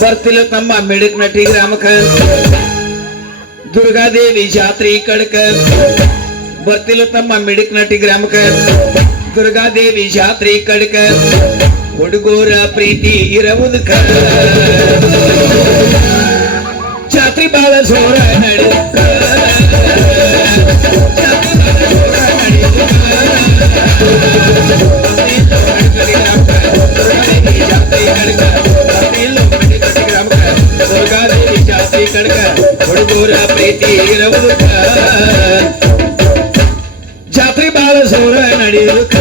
ಬರ್ತಿಲ್ಲ ತಮ್ಮ ಮಿಡಕ್ ನಟಿ ಗ್ರಾಮಕ್ಕ ದುರ್ಗಾದೇವಿ ಜಾತ್ರೆ ಕಡಕ ಬರ್ತಿಲ್ಲ ತಮ್ಮ ಮಿಡಕ್ ನಟಿ ಗ್ರಾಮಕ್ಕ ದುರ್ಗಾದೇವಿ ಜಾತ್ರೆ ಕಡಕ ಹುಡುಗರ ಪ್ರೀತಿ ಇರುವುದಕ್ಕ ಜಾತ್ರೆ ಬಾಳ ಜೋರ ನಡೆಯುತ್ತ ದುರ್ಗಾದೇವಿ ಜಾತ್ರೆ ಕಡಕ ಹುಡುಗರ ಪ್ರೀತಿ ಇರುವುದಕ್ಕ ಜಾತ್ರೆ ಬಾಳ ಜೋರ ನಡೆಯುತ್ತ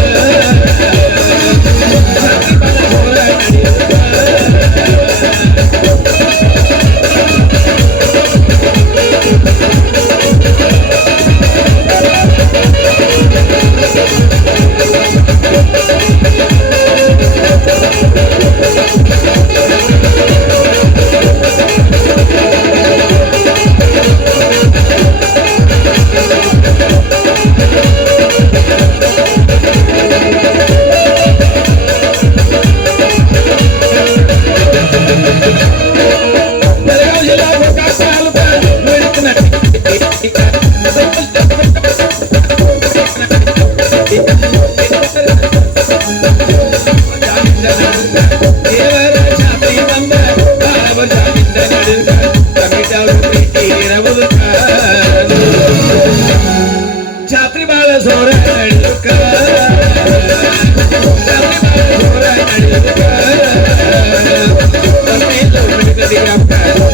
ಜಾತ್ರೆ ಬಾಳ ಜೋರ ನಡೆಯುತ್ತ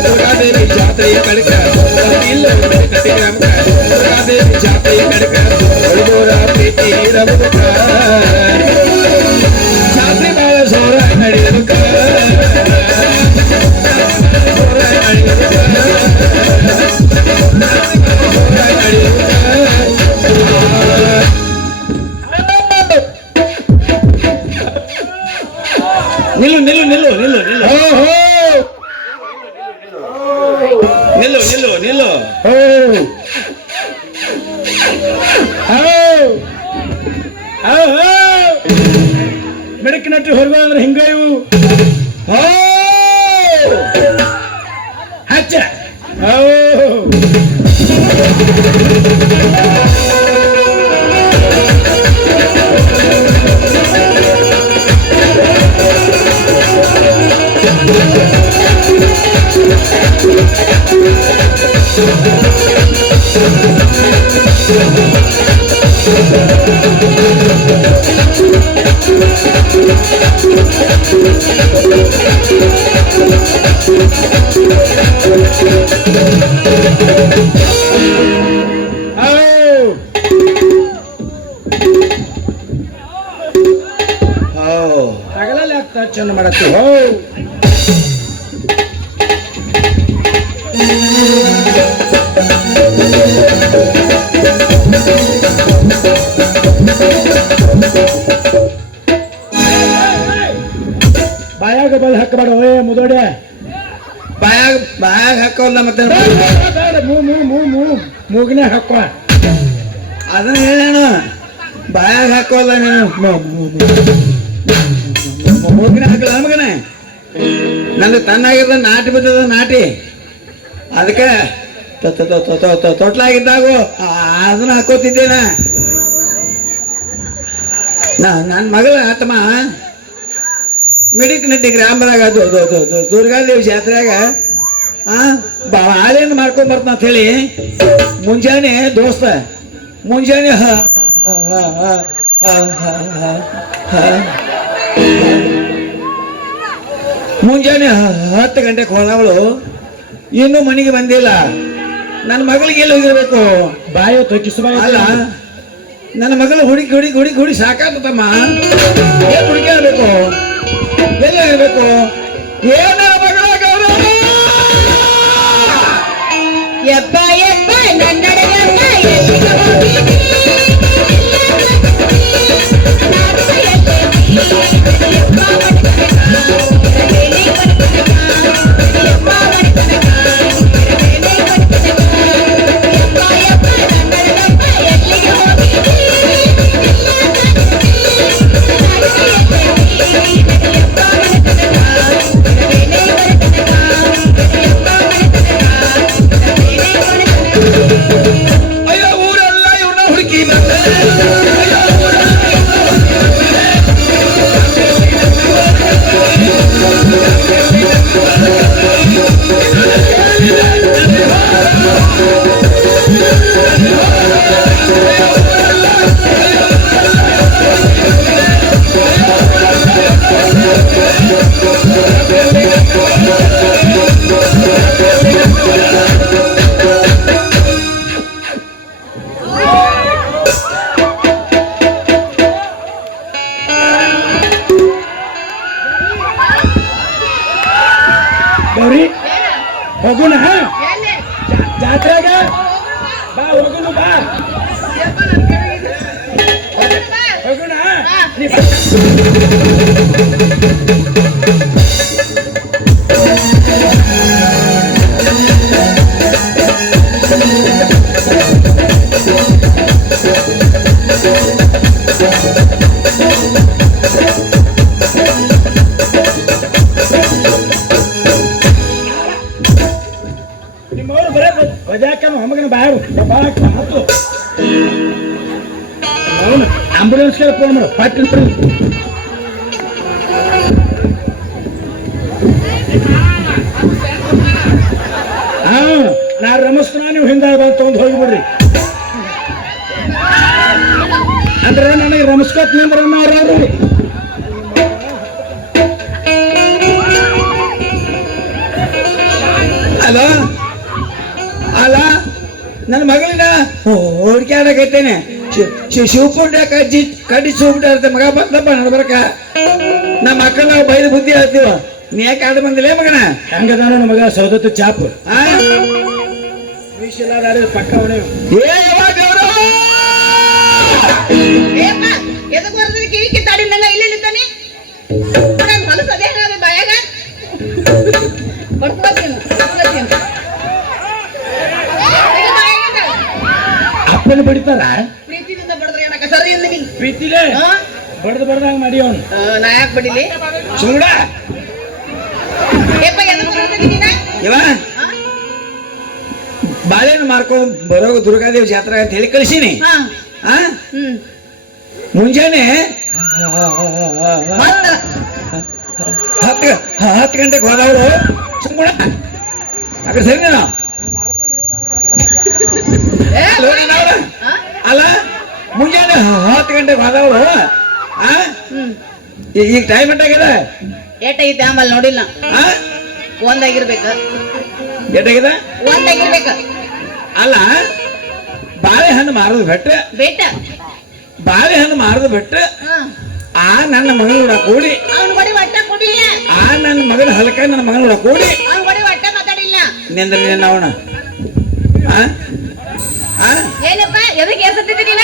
ದುರ್ಗಾದೇವಿ ಜಾತ್ರೆ ಕಡಕ ದುರ್ಗಾದೇವಿ ಜಾತ್ರೆ ಕಡಕ ಹುಡುಗರ ಪ್ರೀತಿ ಇರುವುದಕ್ಕ ಜಾತ್ರೆ ಬಾಳ ಜೋರ ನಡೆಯುತ್ತ ನಿಲ್ಲು ನಿಲ್ಲು ನಿಲ್ಲು ನಿಲ್ಲು ನಿಲ್ಲು ನಿಲ್ಲು ನಿಲ್ಲು ಮಿಡಕ್ ನಟಿ ಹೊರಗ ಅಂದ್ರೆ ಹಿಂಗ ಇವು ಹಚ್ಚ ತಗಲಲ್ಲಿ ಆಗ್ತಾ ಚೆಂದ ಮಾಡತ್ತಿ ಬಾಯಾಗ ಬಲ್ ಹಾಕಬೇಡ ಮುದೋಡೆ ಬಾಯಾಗ ಹಾಕೋಲ್ಲ ಮತ್ತೆ ಮೂಗಿನೇ ಹಾಕೋ ಅದನ್ನ ಹೇಳೋಣ ಬಾಯಾಗ ಹಾಕೋಲ್ಲ ನೀನು ಮೂಗಿನ ಹಾಕಲ್ಲ ಮಗನ ನಂದು ತನ್ನಾಗಿರ್ದ ನಾಟಿ ಬಿದ್ದದ ನಾಟಿ ಅದಕ್ಕೆ ತೊಟ್ಲಾಗಿದ್ದಾಗು ಅದನ್ನ ಹಾಕೋತಿದ್ದೇನ ನನ್ನ ಮಗಳ ಆತ್ಮ ಮಿಡಿಕ್ ನಟ್ಟಿ ಗ್ರಾಮದಾಗ ದುರ್ಗಾದೇವಿ ಜಾತ್ರೆಯಾಗ ಹಾಳೇನು ಮಾಡ್ಕೊಂಡ್ ಬರ್ತ ಅಂತ ಹೇಳಿ ಮುಂಜಾನೆ ದೋಸ್ತ ಮುಂಜಾನೆ ಮುಂಜಾನೆ 10 ಗಂಟೆಗೆ ಹೋದವಳು ಇನ್ನೂ ಮನೆಗೆ ಬಂದಿಲ್ಲ. ನನ್ನ ಮಗಳಿಗೆ ಎಲ್ಲಿ ಹೋಗಿರ್ಬೇಕು? ಬಾಯೋ ತೊಕ್ಕಿಸುವ ಅಲ್ಲ, ನನ್ನ ಮಗಳು ಹುಡುಕಿ ಹುಡುಕಿ ಹುಡುಕಿ ಹುಡುಕಿ ಸಾಕಾಗ್ತಮ್ಮ. ಏನ್ ಹುಡುಕಿರ್ಬೇಕು? ಎಲ್ಲಿ ಇರ್ಬೇಕು? ಏನ ಮಗಳ ಗೌರವ? ಯಪ್ಪ ಯಪ್ಪ ನನ್ನಡೆಯಪ್ಪ ಎಲ್ಲಿಗೆ ಹೋಗಿದಿ ಅಯ್ಯೋ ಊರೆಲ್ಲ ಇವ್ರನ್ನ ಹುಡುಕಿ ಬಂದೆ ಅಯ್ಯೋ ಗೌರಿ ಹೋಗೋಣ ಜಾತ್ರೆಗ ಬಾ ಹೋಗೋಣ ಬಾ ಹೋಗೋಣ ನೀ ಬಾ. ನಿಮ್ಮವ್ರು ಬರೇ ಬಜಾಕನ ಹೊಮಗನ ಬಾರು ಹತ್ತು ಅವನು ಆಂಬುಲೆನ್ಸ್ಗೆ ಫೋನ್ ಮಾಡು ಪಟ್ಟಿನ ಹಾ ನಾ ರಮಸ್ನ ನೀವು ಹಿಂದೆ ಬಂದು ತಗೊಂಡು ಹೋಗಿಬಿಡ್ರಿ ಅಂದ್ರೆ ನನಗೆ ರಮಸ್ಕೋತ್ ನಿಂದ್ರ ಅವ್ರಿ ಅಲ್ಲ ಅಲ್ಲ ನನ್ನ ಮಗಳಿನ ಹುಡ್ಕ್ಯಾಡಕೈತೇನೆ ಶಿವಪುಂಡ ಕಡ್ಡಿ ಹೋಗ್ಬಿಟ್ಟ ಮಗ ಬಂದಪ್ಪ ನಡ್ಬರ್ಕ ನಮ್ಮ ಮಕ್ಕಳ ಬೈದ ಬುದ್ಧಿ ಹೇಳ್ತೀವ ನೀ ಯಾಕೆ ಆಡ ಬಂದಿಲ್ಲ ಮಗನ ಹೆಂಗದಾನ ನಮಗ ಸೌದತ್ತು ಚಾಪ್ ಆ? ಪಕ್ಕ ಅವನೇ ಏ ಯಾವಾಗ ಅವ್ರು? ಎದಕ್ ಬರ್ತದೆ ಕಿವಿ ಕಿತ್ತಾಡಿನಲ್ಲ ಇಲ್ಲಿ ನಿಂತಾನೆ ನಾನು ಹೊಲಸು ಅದೇ ಹೇಳೋದು ಬಾಯಾಗ ಬಡ್ಕೊತೀನಿ ಅಪ್ಪನ ಬಡಿತಾರ ಪ್ರೀತಿಯಿಂದ ಬಡದ್ರೆ ಏನಕ್ಕ ಸರಿ ಅಂದ ನೀ ಪ್ರೀತಿಲೇ ಬಡ್ದಂಗ ಮಾಡಿ ಅವನು ನಾ ಯಾಕೆ ಬಡಿಲಿ ಸುಮ್ಡ ಏಪ್ಪ ಎದಕ್ ಬರ್ತದೆ ನೀನ ಇವ ಬಾಳೆಹಣ್ಣು ಮಾರ್ಕೊಂಡು ಬರೋ ದುರ್ಗಾದೇವಿ ಜಾತ್ರೆ ಅಂತ ಹೇಳಿ ಕಳಿಸೀನಿ ಹಾ ಆ ಹ್ಮ್ ಮುಂಜಾನೆ ಮತ್ತ ಹತ್ತು ಗಂಟೆಗೆ ಹೋದವರು ಸುಮ್ಮಡ ಆ ಕಡೆ ಸರಿ ನಾವು ಏ, ಹಾ? ಅಲ್ಲ ಮುಂಜಾನೆ 10 ಗಂಟೆಗೆ ಹೋದವರು ಆ ಹ್ಮ್ ಈಗ ಟೈಮ್ ಎಷ್ಟಾಗಿದೆ ಏಟಾಗೈತೆ ಆಮೇಲೆ ನೋಡಿಲ್ಲ ಆ ಒಂದಾಗಿರ್ಬೇಕ ಎಷ್ಟಾಗಿದೆ ಒಂದಾಗಿರ್ಬೇಕ ಅಲ್ಲ ಬಾಳೆಹಣ್ಣು ಮಾರೋದು ಬಿಟ್ಟು ಬೇಟ ಬಾಳೆಹಣ್ಣು ಮಾರೋದು ಬಿಟ್ಟು ಹಾ ಆ ನನ್ನ ಮಗನ ಕೂಡ ಕೂಡಿ ಅವ್ನ ಬಡಿ ಒಟ್ಟ ಕೊಡಿಲ್ಲ ಆ ನನ್ನ ಮಗನ ಹಲಕ ನನ್ನ ಮಗನ ಕೂಡ ಕೂಡಿ ಅವ್ನ ಬಡಿ ಒಟ್ಟ ಮಾತಾಡಿಲ್ಲ ನಿಂದ್ರೆ ಅವನ ಏನಪ್ಪ ಎದಕ್ಕೆ ಏರ್ಸತ್ತಿದ್ದಿ ನೀನ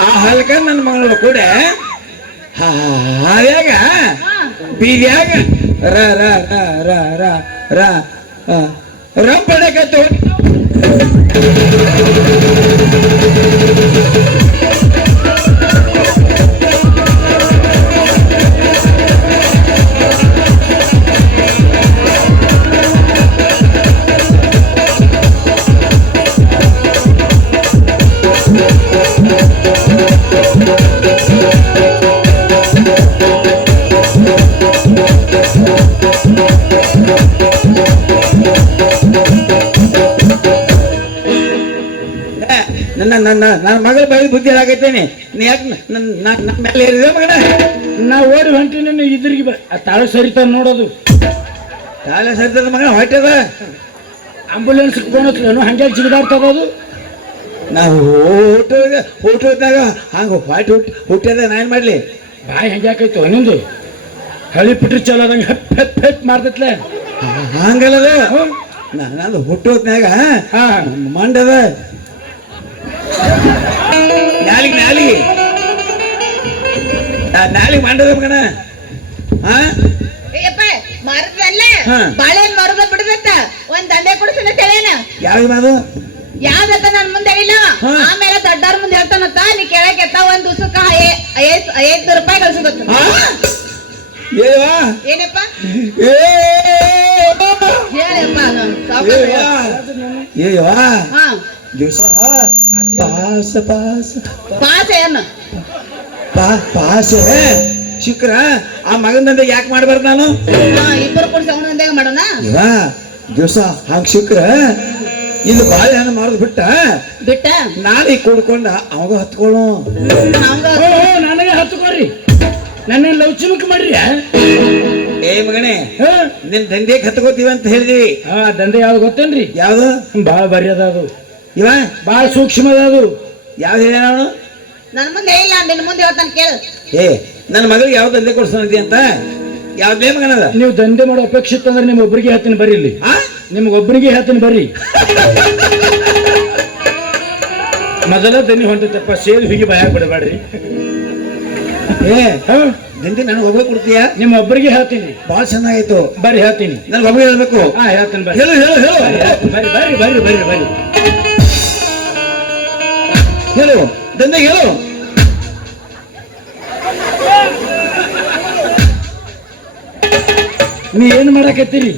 ಆ ಹಲಕ ನನ್ನ ಮಗನ ಕೂಡ ಹಾದ್ಯಾಗ ಬೀದ್ಯಾಗ ರ ರ ರ ರ ರ ರ ರಂಪಡಕತ್ತು ನನ್ನ ಮಗಳ ಬಳಿ ಬುದ್ಧಿ ಆಗೈತೇನೆ ನೀ ಯಾಕೆ ನನ್ನ ಮೇಲೆ ಏರಿದೆ ಮಗನ ನಾ ಓಡಿ ಹೊಂಟಿನ ಇದ್ರಿಗೆ ತಾಳ ಸರಿತಾರ ನೋಡೋದು ತಾಳೆ ಸರಿತದ ಮಗನ ಹೊಟ್ಟೆದ ಆಂಬುಲೆನ್ಸ್ ಫೋನ್ ಹಚ್ಚಲೇನು ಹಂಗೆ ಜಿಗಿದಾಡ್ತದ ನಾವು ಊಟದಾಗ ಹಂಗ ಹೊಟ್ಟೆ ಹುಟ್ಟ್ಯದ ನಾ ಏನ್ ಮಾಡ್ಲಿ ಬಾಯಿ ಹಂಗೆ ಹಾಕೈತು ನಿಂದು ಹಳಿ ಪುಟ್ರಿ ಚಲೋದಂಗ ಹೆಪ್ ಹೆಪ್ ಹೆಪ್ ಮಾಡ್ತೈತ್ಲೆ ಹಂಗಲ್ಲದ ನಂದು ಹುಟ್ಟೋತ್ನಾಗ ಹಾ ಮಂಡದ ನಾಲಿಗೆ ನಾಲಿಗೆ ಮಂಡದ ಮಗನ ಹಾ ಏಯಪ್ಪ ಮರದಲ್ಲ ಹಾ. ಬಾಳೆಹಣ್ಣು ಮರದ ಬಿಡದತ್ತ ಒಂದ್ ದಂಡೆ ಕೊಡ್ಸನ ತಿಳಿಯನ ಯಾವ್ದು ಮಾದು ಯಾವ್ದತ್ತ ನನ್ ಮುಂದೆ ಹೇಳಿಲ್ಲ ಹಾ. ಆಮೇಲೆ ದೊಡ್ಡವ್ರ ಮುಂದೆ ಹೇಳ್ತಾನತ್ತ ನೀ ಕೇಳಕ್ಕೆತ್ತ ಒಂದ್ ದಿವ್ಸಕ್ಕ 500 ರೂಪಾಯಿ ಕಳ್ಸೋದತ್ತ ಹಾ ಏವಾ ಏನಪ್ಪ ಏ ಹೇಳಪ್ಪ ಏವಾ ಹಾ ದಿವಸ ಪಾಸ್ ಏನ ಪಾಸ ಶಿಕ್ರ ಆ ಮಗನಂದ ಯಾಕೆ ಮಾಡ್ಬಾರ್ದು ನಾನು ಇಬ್ಬರು ಕೊಡ್ಸಿ ಅವನ ಒಂದೇ ಮಾಡೋಣ ಇವಾ ದಿವಸ ಹಂಗ ಶಿಕ್ರ ಇಲ್ಲಿ ಬಾಳೆಹಣ್ಣು ಮಾರೋದು ಬಿಟ್ಟ ನಾಳೆ ಕುಡ್ಕೊಂಡ ಅವಾಗ ಹತ್ಕೊಳ್ಳು ನಮ್ಗ ಓ ನನಗೆ ಹತ್ತುಕೋರಿ ನನ್ನ ಲೌಚಿಮುಖ ಮಾಡ್ರಿ ಏ ಮಗನೇ ನಿನ್ ದಂಧೆಗೆ ಹತ್ಕೋತೀವಿ ಅಂತ ಹೇಳಿದಿವಿ ಹಾ ದಂಧೆ ಯಾವ್ದು ಗೊತ್ತೇನ್ರಿ ಯಾವ್ದು ಬಾಳ ಬರಿ ಅದ ಅದು ಇವ ಬಾಳ ಸೂಕ್ಷ್ಮ ಅದ ಅದು ಯಾವ್ದು ಹೇಳ ಅವನು ನನ್ ಮುಂದೆ ಇಲ್ಲ ನಿನ್ ಮುಂದೆ ಹೇಳ್ತಾನೆ ಕೇಳ ಏ ನನ್ನ ಮಗಳಿಗೆ ಯಾವ ದಂಧೆ ಕೊಡ್ಸೋಣಂತಿ ಅಂತ ಯಾವ್ದೇ ಮಗನದ ನೀವು ದಂಧೆ ಮಾಡೋ ಅಪೇಕ್ಷಿತ ಅಂದ್ರೆ ನಿಮ್ ಒಬ್ಬರಿಗೆ ಹೇಳ್ತೀನಿ ಬರ್ರಿ ಇಲ್ಲಿ ಆ ನಿಮ್ಗೊಬ್ಬರಿಗೆ ಹೇಳ್ತೀನಿ ಬರ್ರಿ ಮೊದಲ ದನಿ ಹೊಂಟೈತಪ್ಪ ಸೇದ್ ಹೀಗೆ ಭಯ ಬಿಡಬೇಡ್ರಿ ಏ ಹಾ ದಂಧೆ ನನಗೆ ಒಬ್ಬ ಕೊಡ್ತೀಯ ನಿಮ್ಮ ಒಬ್ಬರಿಗೆ ಹೇಳ್ತೀನಿ ಬಹಳ ಚೆನ್ನಾಗಿತ್ತು ಬರ್ರಿ ಹೇಳ್ತೀನಿ ನನಗೆ ಒಬ್ಬ ಹೇಳ್ಬೇಕು ಹಾ ಹೇಳ್ತೀನಿ ಬರ್ರಿ ಹೇಳು ಹೇಳು ಹೇಳು ಬರ್ರಿ ಬರ್ರಿ ಬರ್ರಿ ಬರ್ರಿ ಬರ್ರಿ ಹೇಳು ದಂಧೆಗೆ ಹೇಳು ನೀ ಏನ್ ಮಾಡಕತ್ತೀರಿ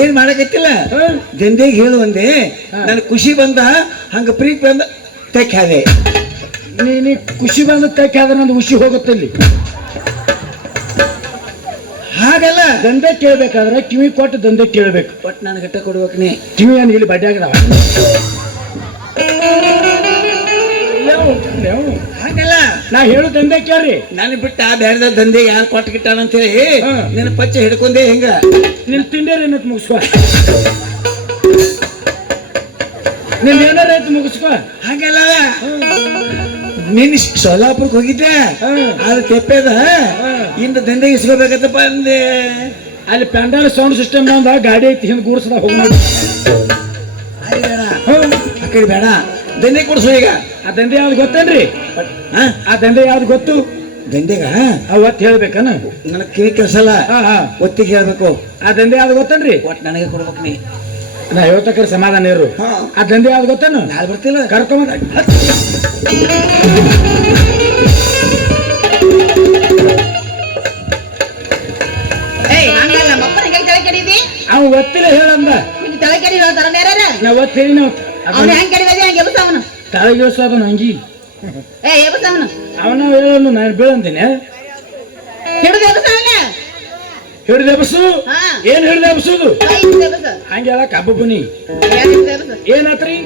ಏನ್ ಮಾಡಕತ್ತಿಲ್ಲ ದಂಧೆಗೆ ಹೇಳು ಅಂದೆ ನನ್ ಖುಷಿ ಬಂದ ಹಂಗ ಪ್ರೀತಿ ಬಂದ ತೆಕ್ಕಾದೆ ನೀ ಖುಷಿ ಬಂದ ಆದ್ರೆ ನಂದು ಖುಷಿ ಹೋಗುತ್ತೆ ಇಲ್ಲಿ ಹಾಗಲ್ಲ ದಂಧೆ ಕೇಳ್ಬೇಕಾದ್ರೆ ಕಿವಿ ಕೊಟ್ಟು ದಂಧೆ ಕೇಳ್ಬೇಕು ಒಟ್ ನಾನು ಗಟ್ಟ ಕೊಡ್ಬೇಕು ನೀ ಕಿವಿ ಏನು ಇಲ್ಲಿ ಬಡ್ಡಿ ಆಗದಾವ ಹಾಗಲ್ಲ ನಾ ಹೇಳು ದಂಧೆ ಕೇಳ್ರಿ ನಾನು ಬಿಟ್ಟ ಬೇರೆದ ದಂಧೆ ಯಾರು ಕೊಟ್ಟು ಗಿಟ್ಟಾನ ಅಂತ ಹೇಳಿ ನಿನ್ನ ಪಚ್ಚ ಹಿಡ್ಕೊಂಡೆ ಹೆಂಗ ನಿನ್ ತಿಂಡೇರಿ ಏನತ್ ಮುಗಿಸ್ಕೊ ನಿನ್ ಏನಾರ ಐತಿ ಮುಗಿಸ್ಕೊ ಹಾಗಲ್ಲ ನಿನ್ ಸೋಲಾಪುರಕ್ಕೆ ಹೋಗಿದ್ದೆ ಅದು ತೆಪ್ಪೆದ ಇಂದ ದಂಧೆಗೆ ಇಸ್ಕೋಬೇಕತ್ತಪ್ಪ ಅಂದೆ ಅಲ್ಲಿ ಪ್ಯಾಂಡಲ್ ಸೌಂಡ್ ಸಿಸ್ಟಮ್ ಅಂದ ಗಾಡಿ ಐತಿ ಹಿಂದ್ ಗೂಡ್ಸದ ಹೋಗಿ ನೋಡಿ ಅಲ್ಲಿ ಬೇಡ ಆ ಕಡೆ ಬೇಡ ದಂಧೆ ಕೊಡ್ಸು ಈಗ ಆ ದಂಧೆ ಯಾವ್ದು ಗೊತ್ತೇನ್ರಿ ಹಾ ಆ ದಂಧೆ ಯಾವ್ದು ಗೊತ್ತು ದಂಧೆಗ ಅವತ್ತು ಹೇಳ್ಬೇಕನ ನನಗೆ ಕಿವಿ ಕೆಲಸಲ್ಲ ಹಾ ಹಾ ಒತ್ತಿಗೆ ಹೇಳ್ಬೇಕು ಆ ದಂಧೆ ಯಾವ್ದು ಗೊತ್ತೇನ್ರಿ ಒಟ್ ನನಗೆ ಕೊಡ್ಬೇಕು ನೀ ನಾ ಹೇಳ್ತಕ್ರ ಸಮಾಧಾನ ಇರು ಹಾ ಆ ದಂಧೆ ಯಾವ್ದು ಗೊತ್ತೇನು ನಾಳೆ ಬರ್ತಿಲ್ಲ ಕರ್ಕೊಂಬ ಏಯ್ ಹಂಗಲ್ಲ ನಮ್ಮಪ್ಪನ ಹೆಂಗ್ ತಲೆ ಕೆಡಿದಿ ಅವ ಒತ್ತಿಲ್ಲ ಹೇಳಂದ ನಿನ್ ತಲೆ ಕೆಡಿ ಹೇಳ್ತಾರ ಯಾರ ನಾ ಒತ್ತಿ ಹೇಳಿ ನಾವು ಅವನ ಹೆಂಗ್ ಕೆಡಿದಿ ಹಂಗ ಎಬಸ ಅವನು ತಲೆಗಿಳಿಸೋದು ನಂಗಿ ಎಬಸ ಅವನು ಅವನ ಹೇಳೋನು ನಾನು ಬೀಳಂತೀನಿ ಹಿಡಿದು ಎಬಸ ಅವನ ಹಿಡಿದ ಎಬಸು ಹಾ ಏನ್ ಹಿಡಿದ ಎಬಸುದು ಎಬಸ ಹಂಗೆಲ್ಲ ಕಬ್ಬು ಬುನಿ ಎಬಸ ಏನಾತ್ರಿ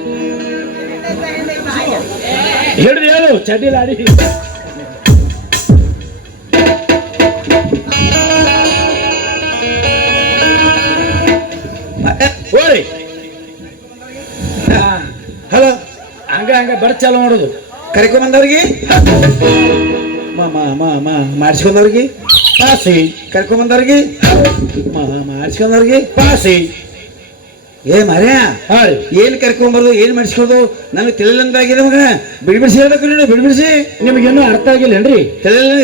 ಹಿಡಿದು ಹೇಳು ಚಡ್ಡಿಲ್ಲ ಅಡಿ ಓಯ್ ಹಲೋ ಹಂಗ ಬರ್ ಚಾಲು ಮಾಡೋದು ಕರ್ಕೊಂಬಂದವ್ರಿಗೆ ಮಾಡಿಸ್ಕೊಂಡವ್ರಿಗೆ ಪಾಸಿ ಕರ್ಕೊಂಬಂದವ್ರಿಗೆ ಮಾಡಿಸ್ಕೊಂಡವ್ರಿಗೆ ಪಾಸಿ ಏ ಮರ್ಯ ಹಾ ರೀ ಏನ್ ಕರ್ಕೊಂಬರ್ದು ಏನ್ ಮಾಡಿಸ್ಕೊಳ್ದು ನನಗೆ ತಿಳಿಲಂದಾಗಿದೆ ಮಗ ಬಿಡಿಬಿಡಿಸಿ ಹೇಳ್ಬೇಕು ನೀನು ಬಿಡಿಬಿಡಿಸಿ ನಿಮಗೇನು ಅರ್ಥ ಆಗಿಲ್ಲೇನ್ರಿ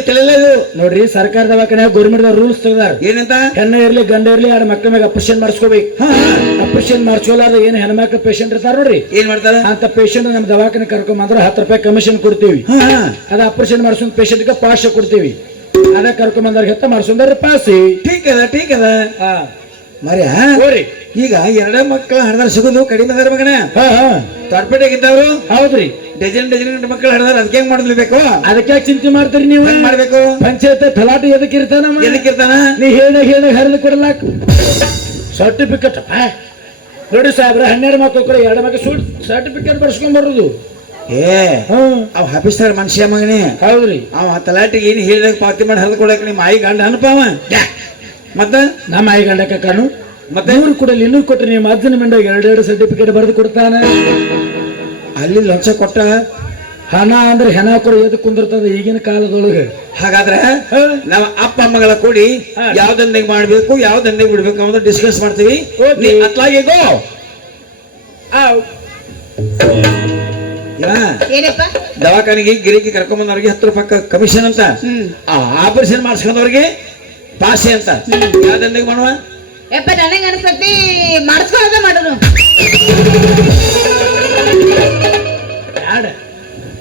ತಿಳಿಲ್ಲ ಇದು ನೋಡ್ರಿ ಸರ್ಕಾರ ದವಾಖಾನೆ ಗೌರ್ಮೆಂಟ್ ರೂಲ್ಸ್ ತೆಗ್ದಾರ ಏನಂತ ಹೆಣ್ಣ ಇರ್ಲಿ ಗಂಡ ಇರ್ಲಿ ಎರಡು ಮಕ್ಕಳ ಮ್ಯಾಗ ಆಪರೇಷನ್ ಮಾಡಿಸ್ಕೋಬೇಕು ಹಾ ಆಪರೇಷನ್ ಮಾಡಿಸ್ಕೊಲಾರ್ದ ಏನ್ ಹೆಣ್ಮಕ್ಳು ಪೇಷಂಟ್ ಇರ್ತಾರ ನೋಡ್ರಿ ಏನ್ ಮಾಡ್ತಾರ ಅಂತ ಪೇಷಂಟ್ ನಮ್ ದವಾಖಾನೆ ಕರ್ಕೊಂಬಂದ್ರ 10 ರೂಪಾಯಿ ಕಮಿಷನ್ ಕೊಡ್ತೀವಿ ಹಾ ಅದ ಆಪರೇಷನ್ ಮಾಡಿಸೋ ಪೇಷಂಟ್ಗೆ ಪಾಸ್ ಕೊಡ್ತೀವಿ ಅದ ಕರ್ಕೊಂಬಂದ್ರ ಹೆತ್ತ ಮಾಡಿಸೋದ್ರ ಪಾಸಿ ಟೀಕ್ ಅದ ಮರ್ಯ ಹೋರಿ ಈಗ ಎರಡ ಮಕ್ಕಳ ಹಣದಾರ ಸಿಗೋದು ಕಡಿಮೆ ಅದಾರ ಮಗನ ಹಾ ಹಾ ತೊಡ್ಪೇಟೆಗಿದ್ದವ್ರು ಹೌದ್ರಿ ಡಜನ್ ಮಕ್ಕಳು ಹಣದಾರ ಅದಕ್ಕೆ ಹೆಂಗ್ ಮಾಡ್ಬೇಕು ಅದಕ್ಕೆ ಚಿಂತೆ ಮಾಡ್ತೀರಿ ನೀವು ಹೆಂಗ್ ಮಾಡ್ಬೇಕು ಪಂಚಾಯತ್ ತಲಾಟೆ ಎದಕ್ಕೆ ಇರ್ತಾನಮ್ಮ ಎದಕ್ಕಿರ್ತಾನ ನೀ ಹೇಳ್ದಾಗ ಹರಿದು ಕೊಡಲಾಕ ಸರ್ಟಿಫಿಕೇಟ್ ನೋಡಿ ಸಾಹೇಬ್ರ 12 ಮಕ್ಕಳು 2 ಮಕ್ಕಳು ಸರ್ಟಿಫಿಕೇಟ್ ಬರ್ಸ್ಕೊಂಡ್ ಬರೋದು ಏ ಅವ್ ಆಫೀಸರ್ ಮನುಷ್ಯ ಮಗನೇ ಹೌದ್ರಿ ಅವ ತಲಾಟಿಗೆ ಏನ್ ಹೇಳಿದಾಗ ಪಾವತಿ ಮಾಡಿ ಹರಿದು ಕೊಡಕ್ ನಿಮ್ಮ ಆಯಿ ಗಂಡ ಅನ್ಪಾವ ಮತ್ತ ನಮ್ಮ ಆಯಿ ಗಂಡಕ ಕಾನು ಮತ್ತೆ ಇವ್ರು ಕೊಡಲಿ ಇನ್ನೂ ಕೊಟ್ಟರೆ ನಿಮ್ಮ ಅಜ್ಜನ ಮಂಡ 2 ಸರ್ಟಿಫಿಕೇಟ್ ಬರೆದು ಕೊಡ್ತಾನೆ ಅಲ್ಲಿ ಲಂಚ ಕೊಟ್ಟ ಹಣ ಅಂದ್ರೆ ಹೆಣ ಕೊಡು ಎದು ಕುಂದಿರ್ತದ ಈಗಿನ ಕಾಲದೊಳಗೆ. ಹಾಗಾದ್ರೆ ಹಾ. ನಾವು ಅಪ್ಪ ಅಮ್ಮಗಳ ಕೂಡಿ ಹಾ. ಯಾವ್ದಂದಾಗ ಮಾಡ್ಬೇಕು ಯಾವ್ದಂದಾಗ ಬಿಡ್ಬೇಕು ಅನ್ನೋದು ಡಿಸ್ಕಸ್ ಮಾಡ್ತೀವಿ. Okay. ನೀ ಅತ್ಲಾಗೆ ಗೋ ಏನಪ್ಪ ದವಾಖಾನೆಗೆ ಗಿರಿಗೆ ಕರ್ಕೊಂಬಂದವ್ರಿಗೆ 10 ರೂಪಾಯಿ ಕಮಿಷನ್ ಅಂತ, ಆ ಆಪರೇಷನ್ ಮಾಡಿಸ್ಕೊಂಡವ್ರಿಗೆ ಪಾಸೆ ಅಂತ. ಯಾವ್ದಂದಾಗ ಮಾಡುವ? ಯಪ್ಪ ನನಗೆ ಅನ್ಸತಿ ಮಾಡಿಸ್ಕೊಳ್ಳೋದ ಮಾಡೋದು. ಬ್ಯಾಡ,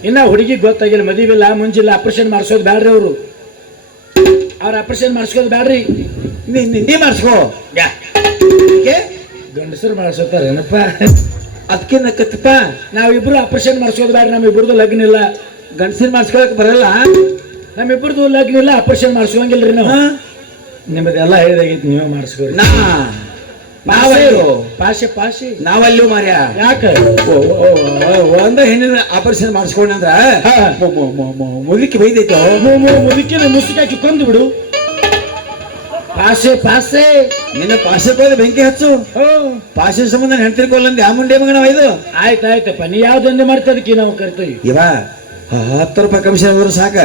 ಇನ್ನ ಹುಡುಗಿ ಗೊತ್ತಾಗಿಲ್ಲ, ಮದುವಿಲ್ಲ ಮುಂಜಿಲ್ಲ, ಆಪರೇಷನ್ ಮಾಡಿಸೋದು ಬ್ಯಾಡ್ರಿ. ಅವ್ರ ಆಪರೇಷನ್ ಮಾಡಿಸ್ಕೋದು ಬ್ಯಾಡ್ರಿ, ನೀ ಮಾಡಿಸ್ಕೋ. ಗಂಡಸರು ಮಾಡಿಸೋತಾರ ಏನಪ್ಪ? ಅದಕ್ಕೆ ನಕ್ಕತ್ತಪ್ಪ. ನಾವಿಬ್ರು ಆಪರೇಷನ್ ಮಾಡಿಸೋದು ಬ್ಯಾಡ್ರಿ, ನಮ್ಮಿಬ್ರದ್ದು ಲಗ್ನ ಇಲ್ಲ. ಗಂಡಸಿನ ಮಾಡಿಸ್ಕೊಳಕ್ ಬರಲ್ಲ. ನಮ್ಮಿಬ್ರದ್ದು ಲಗ್ನ ಇಲ್ಲ, ಆಪರೇಷನ್ ಮಾಡಿಸೋಂಗಿಲ್ರಿ ನಾವು. ನಿಮ್ಮದೆಲ್ಲ ಹೇಳಿದಾಗೈತಿ, ನೀವೇ ಮಾಡಿಸ್ಕೋರಿ. ನಾವಲ್ಲೂ ಪಾಶೆ ಪಾಶೆ ನಾವಲ್ಲೂ ಮಾರ್ಯ. ಯಾಕ ಒಂದ ಹೆಣ್ಣಿನ ಆಪರೇಷನ್ ಮಾಡಿಸ್ಕೊಂಡ್ರ ಹಾ. ಮುದುಕಿ ಬೈದೈತೋ. ಮುದುಕಿನ ಮುಸುಕಾಕಿ ಕೊಂದು ಬಿಡು. ಪಾಸೆ ಪಾಸೆ ನಿನ್ನ ಪಾಸಕ್ಕೆ ಹೋದ ಬೆಂಕಿ ಹಚ್ಚು. ಪಾಸೆ ಸಂಬಂಧ ಹೆಣ್ತಿರ್ಕೋಲ್ಲಂದ ಆ ಮುಂಡೆ ಮಗನ ಇದು. ಆಯ್ತಾಯ್ತಪ್ಪ, ನೀ ಯಾವ್ದೊಂದೇ ಮಾಡ್ತಾ ಅದಕ್ಕೆ ನಾವು ಕರಿತೀವಿ. ಇವ 10 ರೂಪಾಯಿ ಕಮಿಷನ್ ಹೋದ್ರೆ ಸಾಕ,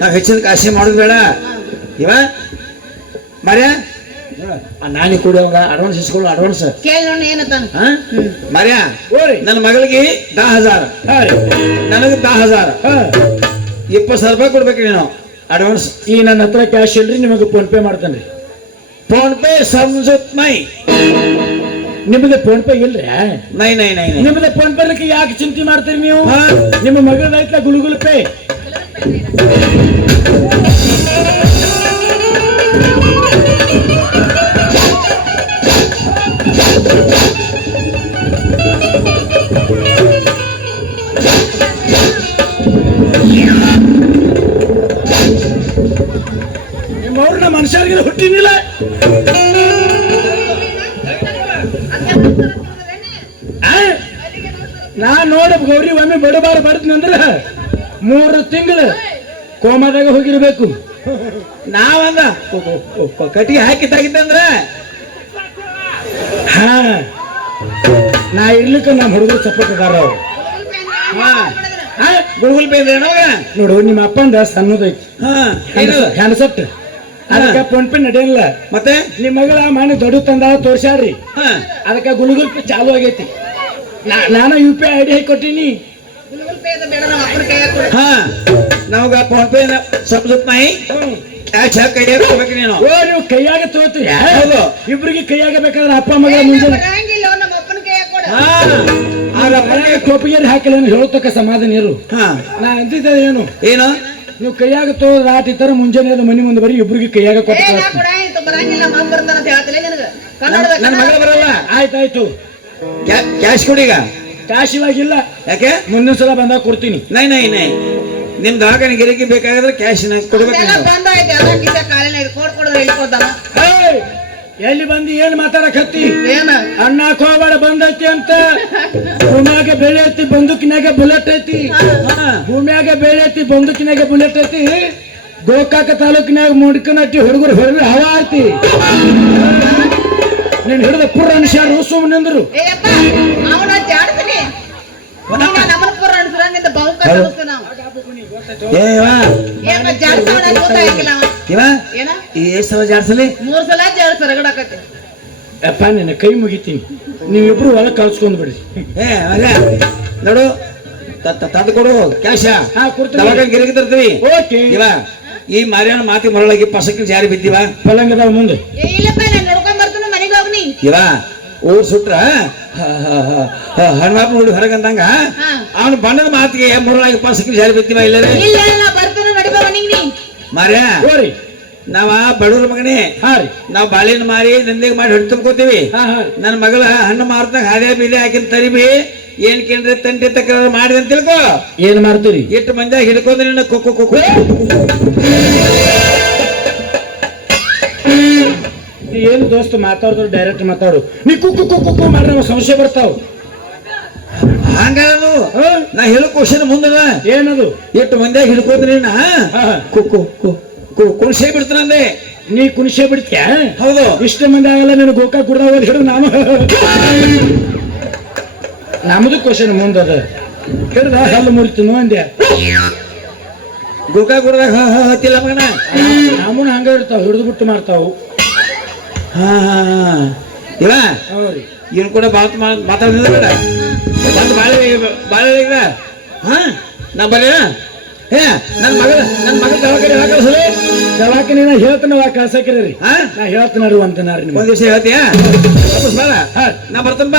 ನಾವ್ ಹೆಚ್ಚಿನ ಕಾಶಿ ಮಾಡೋದು ಬೇಡ. ಇವ ಮರ್ಯ ನಾನಿ ಕೂಡ ಅಡ್ವಾನ್ಸ್ ಇಸ್ಕೊಳ್ಳು. ಅಡ್ವಾನ್ಸ್ ಕೇಳಿ ನೋಡಿ ಏನಂತ. ಮರ್ಯ ಓರಿ ನನ್ನ ಮಗಳಿಗೆ 10,000, ನನಗೆ 10,000, 20,000 ರೂಪಾಯಿ ಕೊಡ್ಬೇಕು ನೀನು ಅಡ್ವಾನ್ಸ್. ಈ ನನ್ನ ಹತ್ರ ಕ್ಯಾಶ್ ಇಲ್ರಿ, ನಿಮಗೆ ಫೋನ್ ಪೇ ಮಾಡ್ತೇನ್ರಿ. ಫೋನ್ ಪೇ ಸಮಜುತ್ ಮೈ. ನಿಮಗೆ ಫೋನ್ ಪೇ ಇಲ್ರಿ? ನೈ ನೈ ನೈ ನೈ. ನಿಮ್ಮದ ಫೋನ್ ಪೇ ಯಾಕೆ ಚಿಂತೆ ಮಾಡ್ತೀರಿ ನೀವು? ಹಾ. ನಿಮ್ಮ ಮಗಳದೈತ್ಲ ಗುಳುಗುಲು ಪೇ. ನಿಮ್ಮವ್ರನ್ನ ಮನುಷ್ಯರಿಗೆ ಹುಟ್ಟಿನಿಲ್ಲ. ನಾ ನೋಡ ಗೌರಿ ಒಮ್ಮೆ ಬಡಬಾರ ಬಡ್ತೀನಿ ಅಂದ್ರ 3 ತಿಂಗಳು ಕೋಮಾದಾಗ ಹೋಗಿರ್ಬೇಕು. ನಾವಂದ ಕಟ್ಟಿಗೆ ಹಾಕಿದ್ದಾಗಿತ್ತಂದ್ರ ಹಾ, ನಾ ಇರ್ಲಿಕ್ಕೆ ನಮ್ಮ ಹುಡುಗರು ಸಪೋರ್ಟ್ ಅದಾರ. ಗೂಗಲ್ ಪೇ ಅಂದ್ರೆ ಏನವಾಗ? ನೋಡು, ನಿಮ್ಮ ಅಪ್ಪಂದ ಸಣ್ಣದೈತಿ, ಹ್ಯಾಂಡ್ಸೆಟ್, ಅದಕ್ಕೆ ಫೋನ್ ಪೇ ನಡೆಯಲ್ಲ. ಮತ್ತೆ ನಿಮ್ಮ ಮಗಳ ಮನೆ ದೊಡ್ಡ ತಂದ ತೋರ್ಸ್ಯಾಡ್ರಿ, ಅದಕ್ಕೆ ಗೂಗಲ್ ಪೇ ಚಾಲು ಆಗೈತಿ. ನಾನು UPI ID ಹಾಕಿ ಕೊಟ್ಟಿನಿ. ಗೂಗಲ್ ಪೇ ಬೇಡ, ನಮ್ಮ ಅಪ್ಪನ ಕೈಯಾಗ ಕೊಡು. ನಮಗ ಫೋನ್ ಪೇ ಸಮಜುತ್ ಮೈ. ಕೈಯಾಗ ಕೊಡ್ಬೇಕು ನೀನು. ಓ, ನೀವು ಕೈಯಾಗ ತಗೋತೀರಿ? ಹೌದು. ಇಬ್ರಿಗೆ ಕೈಯಾಗ ಬೇಕಾದ್ರೆ ಅಪ್ಪ ಮಗ ಮುಂಜಾನೆ ಬರಂಗಿಲ್ಲ, ನಮ್ಮ ಅಪ್ಪನ ಕೈಯಾಗ ಕೊಡು. ಟೋಪಿಗೆ ಹಾಕಿಲ್ಲ ಹೇಳತಕ್ಕ ಸಮಾಧಾನ ಇರು. ನಾ ಅಂತಿದ್ದ ಏನು ನೀವು ಕೈಯಾಗ ತೋದ್ರ ಆಟಿತ್ತಾರ ಮುಂಜಾನೆ ಮನೆ ಮುಂದೆ ಬರೀ ಇಬ್ರಿಗೆ ಕೈಯಾಗ ಕೊಟ್ಟು ಬರಂಗಿಲ್ಲ, ನಮ್ಮ ಅಪ್ಪ ಬರ್ತಾನ ಅಂತ ಹೇಳ್ತಿಲ್ಲ ನಿನಗ. ನನ್ನ ಮಗ ಬರಲ್ಲ. ಆಯ್ತಾಯ್ತು, ಕ್ಯಾಶ್ ಕೊಡೀಗ. ಕ್ಯಾಶ್ ಇವಾಗಿಲ್ಲ, ಯಾಕೆ? ಮುಂದಿನ ಸಲ ಬಂದಾಗ ಕೊಡ್ತೀನಿ. ನೈ ನೈ ನೈ, ನಿಮ್ ದವಾಖಾನೆ ಗಿರಿಕಿ ಬೇಕಾದ್ರೆ ಕ್ಯಾಶ್ ಕೊಡ್ಬೇಕು. ಬಂದಾಯ್ತು, ಎಲ್ಲ ಕಿಸ ಕಾಲಿನ ಕೋಡ್ ಕೊಡೋದ್ರೆ ಇಳ್ಕೋತಾನ. ಎಲ್ಲಿ ಬಂದು ಏನ್ ಮಾತಾಡಕತ್ತಿ? ಏನ ಅಣ್ಣಾಕ್ ಹೋಗ್ಬೇಡ, ಬಂದೈತಿ ಅಂತ. ಭೂಮಿಯಾಗ ಬೆಳೆ ಐತಿ, ಬಂದೂಕಿನಾಗ ಬುಲೆಟ್ ಐತಿ. ಭೂಮಿಯಾಗ ಬೆಳೆ ಐತಿ, ಬಂದೂಕಿನಾಗ ಬುಲೆಟ್ ಐತಿ. ಗೋಕಾಕ ತಾಲೂಕಿನಾಗ ಮುಡ್ಕನಟ್ಟಿ ಹುಡುಗರು ಹೊರಗೆ ಹವಾ ಐತಿ. ನೀನ್ ಹಿಡಿದ ಪುರ ಅನುಸಾರ ಸುಮ್ಮನಿಂದ್ರು. ಅವನ ಜಾಡ್ತೀನಿ, ನಮ್ಮನ ಪುರ ಅನ್ಸರಂಗಿಂದ ಬಹುಕ ನಾವು ಎಷ್ಟ್ ಸಲ ಜಾಡ್ಸಲಿ? 3 ಸಲ ಜಾಡ್ಸರ ರಗಡಾಕತ್ತಿ. ಅಪ್ಪ ನಿನ್ನ ಕೈ ಮುಗಿತೀನಿ, ನೀವಿಬ್ರು ಹೊಲ ಕಳ್ಸ್ಕೊಂಡ್ ಬಿಡ್ರಿ. ನೋಡು, ತಂದು ಕೊಡು ಕ್ಯಾಶ. ಗಿರಿಕಿ ತರ್ತೀವಿ. ಈ ಮಾರ್ಯಾಣ ಮಾತಿ ಮರಳಾಗಿ ಪಸಕ್ಕೆ ಜಾರಿ ಬಿದ್ದೀವ. ಪಲಂಗದ ಮುಂದೆ ಇಲ್ಲಪ್ಪ, ನಾನು ನೋಡ್ಕೊಂಡ್ ಬರ್ತೀನಿ, ಮನೆಗೆ ಹೋಗ್ನಿ. ಊರ್ ಸುಟ್ರ ಹನುಮಾಪ್ ನೋಡಿ ಹೊರಗಂದಂಗ ಅವನು ಬಣ್ಣದ ಮಾತಿಗೆ ಮುರಳಾಗಿ ಪಸಕ್ಕೆ ಜಾರಿ ಬಿದ್ದೀವ. ಇಲ್ಲ ಬರ್ತಾನೆ, ನಡಿಬಾ ಮನೆಗೆ ನೀ. ಮಾರ್ಯಾ, ನಾವ ಬಡವ್ರ ಮಗನೇ. ನಾವ್ ಬಾಳೆಹಣ್ಣು ಮಾರಿ ದಂಧೆಗೆ ಮಾಡಿ ಹೊಟ್ಟೆ ತುಂಬ್ಕೋತೀವಿ. ನನ್ನ ಮಗಳ ಹಣ್ಣು ಮಾರ್ತಾಗ ಹಾದೇ ಬೀದೆ ಹಾಕಿನ ತರಿಬಿ ಏನ್ ಕೇಂದ್ರ ತಂಟೆ ತಕರಾರು ಮಾಡಿದೆ ಅಂತ ತಿಳ್ಕೊ. ಏನ್ ಮಾಡ್ತೀರಿ? ಎಷ್ಟು ಮಂದಿ ಹಿಡ್ಕೊಂಡ್ರೆ ನಿನ್ನ ಕೊಕ್ಕು ಕೊಕ್ಕು. ಏನು ದೋಸ್ತ ಮಾತಾಡಿದ್ರು ಡೈರೆಕ್ಟ್ ಮಾತಾಡು. ನೀ ಕುಕ್ಕು ಕುಕ್ಕು ಕುಕ್ಕು ಮಾಡ್ರೆ ಸಂಶಯ ಬರ್ತಾವ. ಹಂಗ ನಾ ಹೇಳೋ ಕ್ವಶನ್ ಮುಂದ ಏನದು? ಎಷ್ಟು ಮಂದಿ ಹಿಡ್ಕೊಂಡ್ರೆ ಕುಣಿಸೇ ಬಿಡ್ತಾನಂದೆ. ನೀ ಕುಣಿಸೇ ಬಿಡ್ತೀಯ? ಹೌದು. ಇಷ್ಟ ಮಂದಿ ಆಗಲ್ಲ, ನೀನು ಗೋಕಾಕ್ ಗುಡ್ದ ಹಿಡಿದು ನಾನು ನಮ್ದು ಕ್ವಶನ್ ಮುಂದದ. ಕೆಡ್ದ ಹಲ್ಲು ಮುರಿತು ಅಂದೆ. ಗೋಕಾಕ್ ಗುಡ್ದಾಗ ಹತ್ತಿಲ್ಲ ಮಗನ. ನಮ್ಮನ್ನ ಹಂಗ ಇರ್ತಾವ, ಹಿಡಿದು ಬಿಟ್ಟು ಮಾಡ್ತಾವು. ಹಾ ಇವ ಹೌದ್ರಿ. ಇವ್ನು ಕೂಡ ಮಾತಾಡಿದ ಬೇಡ ಬಂದು ಬಾಳೆ ಹಾ ನಾ ಬರೀ ಏ ನನ್ನ ಮಗ ದವಾಖಾನೆ ಹಾಕಿ ದವಾಖಾನೆ ಹೇಳ್ತಾನ ಕಳ್ಸಾಕಿರಿ. ಹಾ ನಾ ಹೇಳ್ತಾನ ಅಂತನಾರಿ. ಒಂದ್ ದಿವಸ ಹೇಳ್ತೀಯಾ ವಾಪಸ್ ಬೇಡ ನಾ ಬರ್ತಂಬ.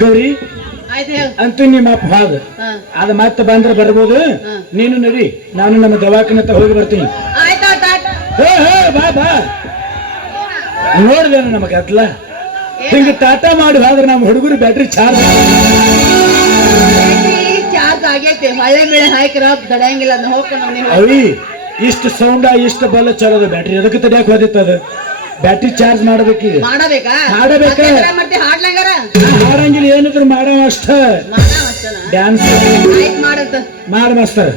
ಗೌರಿ ಆಯ್ತು ಹೇಳು. ಅಂತೂ ನಿಮ್ಮ ಅಪ್ಪ ಹಾದು ಹಾ ಅದ ಮತ್ತೆ ಬಂದ್ರೆ ಬರ್ಬೋದು. ನೀನು ನಡಿ, ನಾನು ನಮ್ಮ ದವಾಖಾನೆ ಹತ್ರ ಹೋಗಿ ಬರ್ತೀನಿ. ಆಯ್ತಾ ಟಾಟಾ. ಬಾ ಬಾ ನೋಡ್ದೇನ ನಮಗ ಅತ್ಲ ಹಿಂಗ ಟಾಟಾ ಮಾಡಿ ಹೋದ್ರೆ ನಮ್ಮ ಹುಡುಗರು ಬ್ಯಾಟ್ರಿ ಚಾರ್ಜ್ ಚಾರ್ಜ್ ಆಗೈತಿ. ಹೊಳೆ ಮೇಲೆ ಹಾಕಿರ ದಡಂಗಿಲ್ಲ ಅದನ್ನ ಹೋಗ್ಕೊಂಡು ನೀವು. ಅವಿ ಇಷ್ಟು ಸೌಂಡ ಇಷ್ಟು ಬಲ್ಲ ಚಲೋದು ಬ್ಯಾಟ್ರಿ ಅದಕ್ಕೆ ತಡಿಯಾಕ ಹೋದಿತ್ತದ. Battery charge ಮಾಡ್ಬೇಕೀಗ. ಮಾಡಬೇಕಾ ಮಾಡಬೇಕ. ಮಾಡ್ತಿ ಹಾಡ್ಲಂಗಾರ ಹಾಡಂಗಿಲ್ಲ ಏನಿದ್ರು ಮಾಡೋ ಅಷ್ಟ. ಡ್ಯಾನ್ಸ್ ಆಯ್ತು ಮಾಡತ್ತ ಮಾಡ ಮಾಸ್ತರ್.